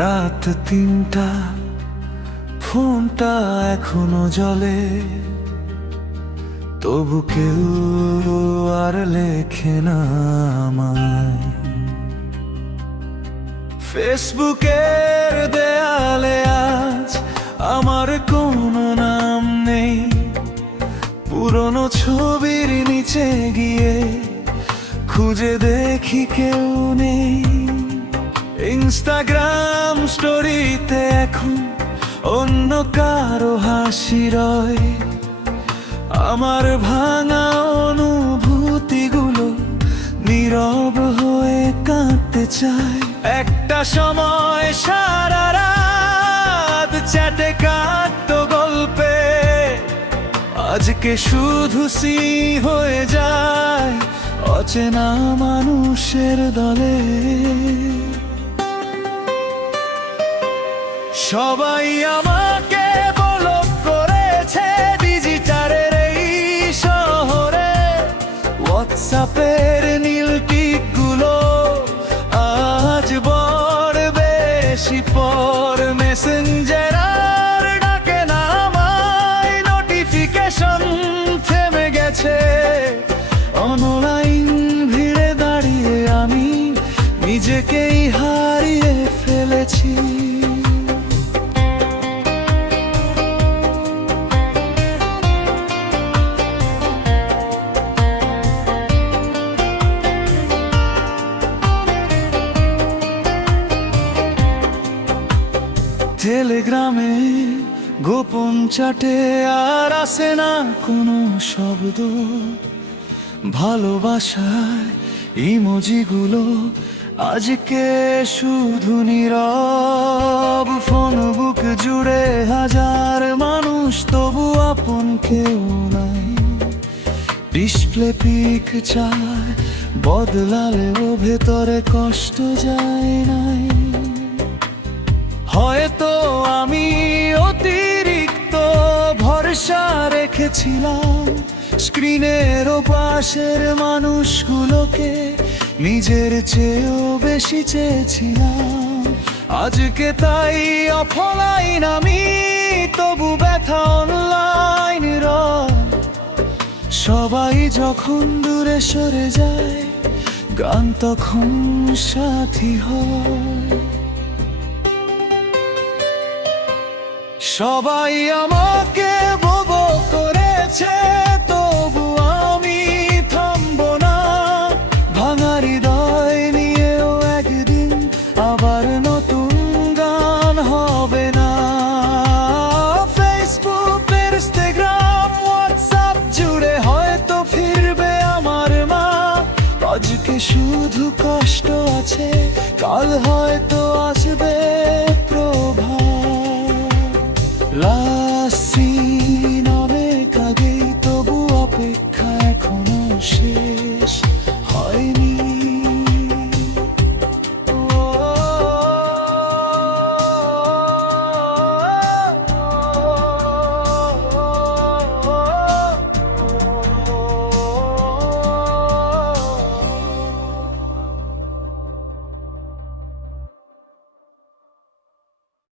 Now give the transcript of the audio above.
রাত 3টা, ফোনটা এখনো জ্বলে, তবু কেউ আর লেখে না আমায়। ফেসবুকের দেয়ালে আজ আমার কোনো নাম নেই, পুরনো ছবির নিচে গিয়ে খুঁজে দেখি কেউ নেই। ইনস্টাগ্রাম স্টোরিতে এখন অন্য কারো হাসি রয়, আমার ভাঙা অনুভূতিগুলো নীরব হয়ে কাঁদতে চায়। একটা সময় সারা রাত চ্যাটে কাটতো গল্পে, আজকে শুধু সি হয়ে যায় অচেনা মানুষের দলে। সবাই আমাকে ব্লক করেছে ডিজিটালের এই শহরে, হোয়াটসঅ্যাপের নীল টিকগুলো আজ বড় বেশি পর, মেসেঞ্জার আর ডাকে না আমায়, নোটিফিকেশন থেমে গেছে। অনলাইন ভিড়ে দাঁড়িয়ে আমি নিজেকেই হারিয়ে ফেলেছি। টেলিগ্রামে গোপন চাটে আর আসে না কোনো শব্দ, ভালোবাসার ইমোজিগুলো আজকে শুধু নীরব। ফোন বুক জুড়ে হাজার মানুষ, তবু আপন কেউ নাই। ডিসপ্লে পিকচার বদলালেও ভেতরে কষ্ট যায় নাই। হয়তো আমি অতিরিক্ত ভরসা রেখেছিলাম স্ক্রিনের পাশের মানুষগুলোকে, নিজের চেয়েও বেশি চেয়েছিলাম। আজকে তাই অফলাইন আমি, তবু ব্যথা অনলাইন রয়। সবাই যখন দূরে সরে যায়, গান তখন সাথী হয়। সবাই আমাকে বলবো করেছে, তবু আমি থামবো না। ভাঙা হৃদয় নিয়েও একদিন আবার নতুন গান হবে না। ফেসবুক, ইনস্টাগ্রাম, হোয়াটসঅ্যাপ জুড়ে হয়তো ফিরবে আমার মা। আজকে শুধু কষ্ট আছে, কাল হয়তো আসবে